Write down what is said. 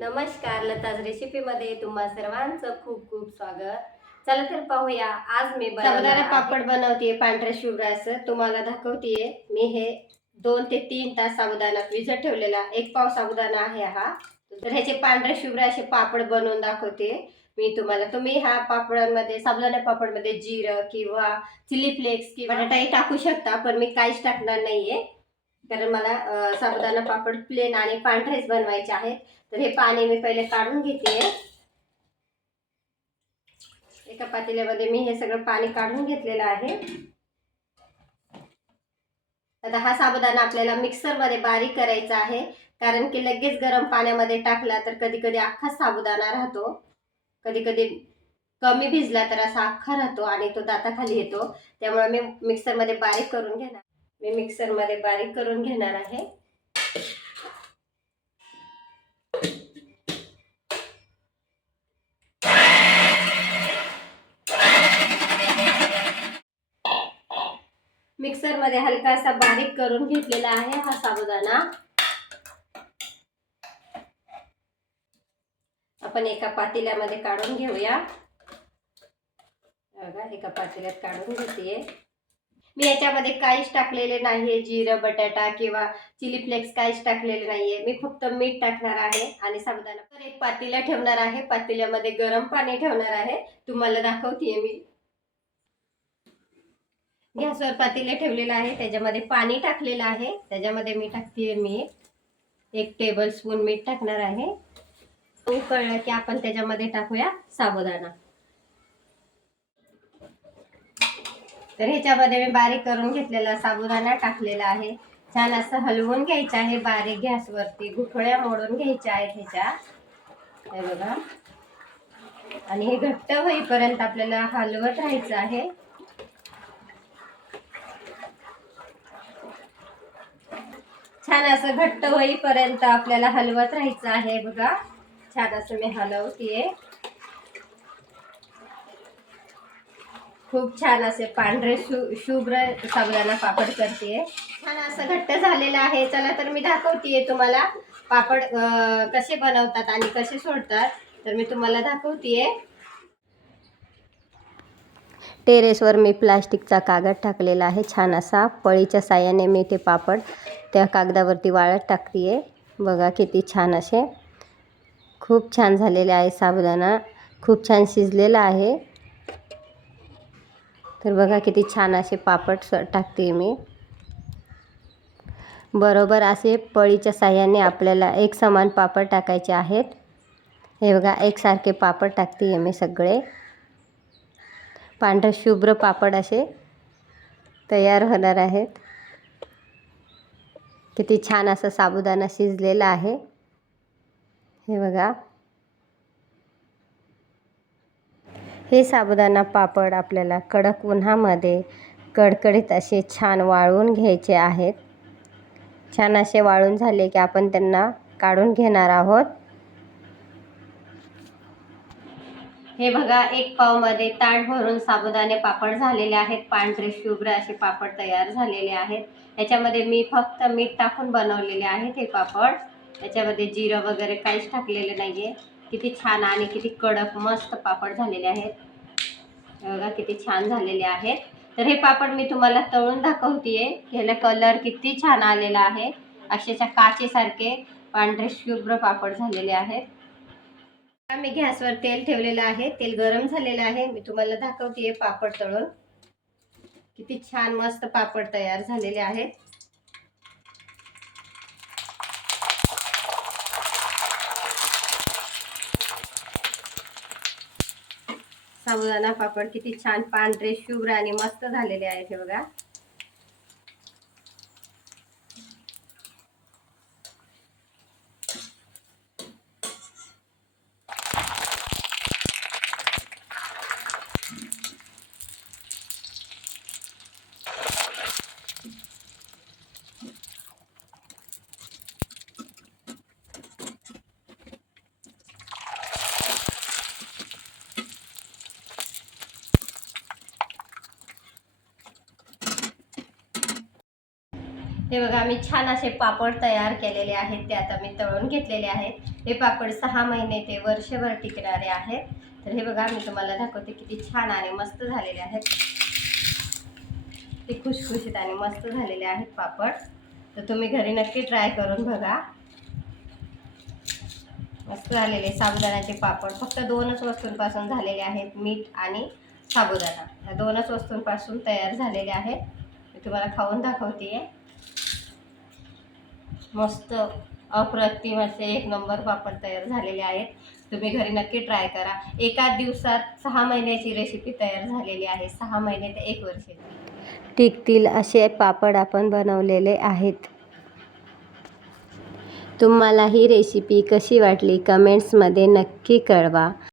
नमस्कार लताज रेसिपीमध्ये तुम्हा सर्वांचं खूप खूप स्वागत. चला तर पाहूया आज मी बनवणार पापड बनवते पांढऱ्या शुभ्राचं तुम्हाला दाखवतेय. मी हे दोन ते तीन तास साबुदाणा भिजत ठेवलेला. एक पाव साबुदाणा आहे हा. तर ह्याचे पांढरे शुभ्र असे पापड बनवून दाखवते. मी तुम्हाला तुम्ही ह्या पापडांमध्ये साबुदाणा पापडमध्ये जिरं किंवा चिली फ्लेक्स किंवा बटाटाही टाकू शकता पण मी काहीच टाकणार नाहीये. कारण मला साबुदाणा पापड प्लेन आणि पांढरेच बनवायचे आहेत. तर हे पाणी मी पहिले काढून घेते. एका पातेल्यामध्ये मी हे सगळं पाणी काढून घेतलेलं आहे. आता हा साबुदाणा आपल्याला मिक्सरमध्ये बारीक करायचा आहे. कारण की लगेच गरम पाण्यामध्ये टाकला तर कधी कधी अख्खा साबुदाणा राहतो. कधी कधी कमी भिजला तर असा अख्खा राहतो आणि तो दाताखाली येतो. त्यामुळे मी मिक्सरमध्ये बारीक करून घेणार. मी मिक्सरमध्ये बारीक करून घेणार आहे. मिक्सरमध्ये हलकासा बारीक करून घेतलेला आहे हा साबुदाणा. आपण एका पातेल्यामध्ये काढून घेऊया. बघा एका पातेल्यात काढून घेते मी याच्यामध्ये काहीच टाकलेले नाहीये जिरं बटाटा किंवा चिली फ्लेक्स काहीच टाकलेले नाहीये. मी फक्त मीठ टाकणार आहे आणि साबुदाणा तर एक पातेला ठेवणार आहे. पातेल्यामध्ये गरम पाणी ठेवणार आहे. तुम्हाला दाखवतेय मी. गॅसवर पातेले ठेवलेलं आहे. त्याच्यामध्ये पाणी टाकलेलं आहे. त्याच्यामध्ये मी टाकते मीठ एक टेबल स्पून मीठ टाकणार आहे. कळलं की आपण त्याच्यामध्ये टाकूया साबुदाणा. तर ह्याच्यामध्ये मी बारीक करून घेतलेला साबुदाणा टाकलेला आहे. छान असं हलवून घ्यायचं आहे बारीक गॅसवरती. गुठळ्या मोडून घ्यायच्या आहेत ह्याच्या. हे बघा. आणि हे घट्ट होईपर्यंत आपल्याला हलवत राहायचं आहे. छान असं घट्ट होईपर्यंत आपल्याला हलवत राहायचं आहे बघा. छान असं मी हलवतीये. खूप छान असे पांढरे शु शुभ्र साबुदाणा पापड करते छान असं घट्ट झालेलं आहे. चला तर मी दाखवते तुम्हाला पापड कसे बनवतात आणि कसे सोडतात. तर मी तुम्हाला दाखवते टेरेसवर मी प्लास्टिकचा कागद टाकलेला आहे. छान असा पळीच्या साह्याने मी ते पापड त्या कागदावरती वाळत टाकते बघा किती छान असे. खूप छान झालेले आहे साबुदाणा. खूप छान शिजलेला आहे. तर बघा किती छान असे पापड स टाकते मी. बरोबर असे पळीच्या साह्याने आपल्याला एक समान पापड टाकायचे आहेत. हे बघा एकसारखे पापड टाकते मी सगळे. पांढरे शुभ्र पापड असे तयार होणार आहेत. किती छान असं साबुदाणा शिजलेला आहे. हे बघा. हे साबुदाणा पापड आपल्याला कडक उन्हामध्ये कडकडीत असे छान वाळवून घ्यायचे आहेत. छान असे वाळून झाले की आपण त्यांना काढून घेणार आहोत. हे बघा एक पावमध्ये ताट भरून साबुदाणे पापड झालेले आहेत. पांढरे शुभ्र असे पापड तयार झालेले आहेत. याच्यामध्ये मी फक्त मीठ टाकून बनवलेले आहेत हे पापड. याच्यामध्ये जिरं वगैरे काहीच टाकलेले नाही आहे किती छान आणि किती कडक मस्त पापड झालेले आहेत. बघा किती छान झालेले आहेत. तर हे पापड मी तुम्हाला तळून दाखवतेय. ह्याला कलर किती छान आलेला आहे. अक्षरशः काचेसारखे पांढरे शुभ्र पापड झालेले आहेत. मी गॅसवर तेल ठेवलेलं आहे. तेल गरम झालेलं आहे. मी तुम्हाला दाखवतेय पापड तळून. किती छान मस्त पापड तयार झालेले आहेत. साबुदाणा पापड किती छान पांढरे शुभ्र आणि मस्त झालेले आहेत हे बघा हे बघा मी छान असे पापड तयार केलेले आहेत ते आता मी तळून घेतलेले आहेत. हे पापड सहा महिने ते वर्षभर टिकणारे आहेत. तर हे बघा मी तुम्हाला दाखवते किती छान आणि मस्त झालेले आहेत. ते खुशखुशीत आणि मस्त झालेले आहेत पापड. तर तुम्ही घरी नक्की ट्राय करून बघा. मस्त झालेले साबुदाण्याचे पापड. फक्त दोनच वस्तूंपासून झालेले आहेत मीठ आणि साबुदाणा. या दोनच वस्तूंपासून तयार झालेले आहेत. मी तुम्हाला खाऊन दाखवते आहे मस्त अप्रतिम असे एक नंबर पापड तयार झालेले आहेत. तुम्ही घरी नक्की ट्राय करा. एका दिवसात सहा महिन्याची रेसिपी तयार झालेली आहे. सहा महिने ते एक वर्ष. टिकतील असे पापड आपण बनवलेले आहेत. तुम्हाला ही रेसिपी कशी वाटली? कमेंट्समध्ये नक्की कळवा.